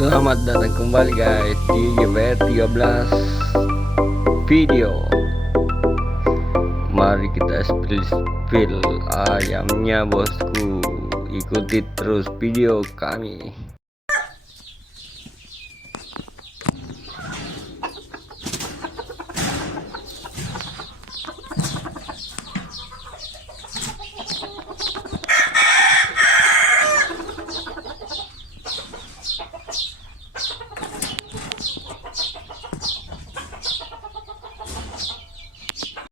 Selamat datang kembali guys di GBR 13 video. Mari kita spill ayamnya bosku. Ikuti terus video kami.